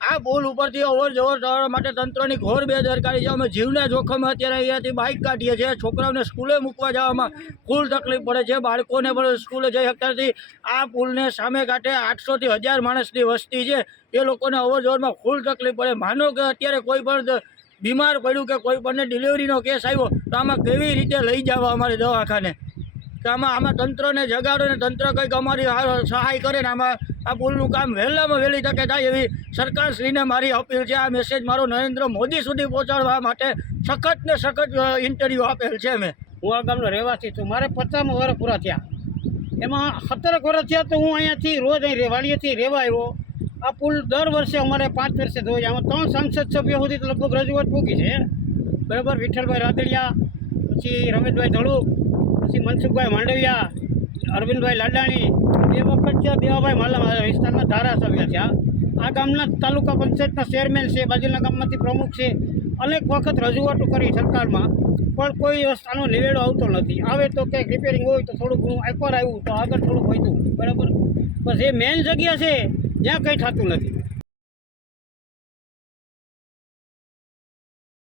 આ પુલ ઉપરથી અવર જવર કરવા માટે તંત્રની ઘોર બેદરકારી છે। અમે જીવના જોખમે અત્યારે અહીંયાથી બાઇક કાઢીએ છીએ। છોકરાઓને સ્કૂલે મૂકવા જવામાં ફૂલ તકલીફ પડે છે। બાળકોને પણ સ્કૂલે જઈ શકતા નથી। આ પુલને સામે કાંઠે 800 થી 1000 માણસની વસ્તી છે। એ લોકોને અવર જવરમાં ફૂલ તકલીફ પડે। માનો કે અત્યારે કોઈ પણ બીમાર પડ્યું કે કોઈ પણને ડિલિવરીનો કેસ આવ્યો તો આમાં કેવી રીતે લઈ જવા અમારે દવાખાને? કે આમાં તંત્રને જગાડો ને તંત્ર કંઈક અમારી સહાય કરે ને આમાં આ પુલનું કામ વહેલામાં વહેલી તકે થાય એવી સરકારશ્રીને મારી અપીલ છે। આ મેસેજ મારો નરેન્દ્ર મોદી સુધી પહોંચાડવા માટે સખત ને સખત ઇન્ટરવ્યૂ આપેલ છે। મેં હું આ ગામનો રહેવાસી છું। મારે 50 વર્ષ પૂરા થયા, એમાં 17 વર્ષ થયા તો હું અહીંયાથી રોજ અહીં વાડીએથી રહેવા આવ્યો। આ પુલ દર વર્ષે અમારે 5 વર્ષે ધોઈ જાય। આમાં 3 સંસદ સભ્યો સુધી તો લગભગ રજૂઆત મૂકી છે, બરાબર। વિઠ્ઠલભાઈ રાદડિયા, પછી રમેશભાઈ ધડુક, પછી મનસુખભાઈ માંડવિયા, અરવિંદભાઈ લાડાણી, એ વખત છે દેવાભાઈ માલા વિસ્તારના ધારાસભ્ય છે। આ ગામના તાલુકા પંચાયતના ચેરમેન છે, બાજુના ગામમાંથી પ્રમુખ છે। અનેક વખત રજૂઆતો કરી સરકારમાં, પણ કોઈ આનો નિવેડો આવતો નથી। આવે તો કંઈક રિપેરિંગ હોય તો થોડું ઘણું એકવાર આવ્યું તો આગળ થોડુંક વધ્યું, બરાબર। બસ એ મેઇન જગ્યા છે જ્યાં કંઈ થતું નથી।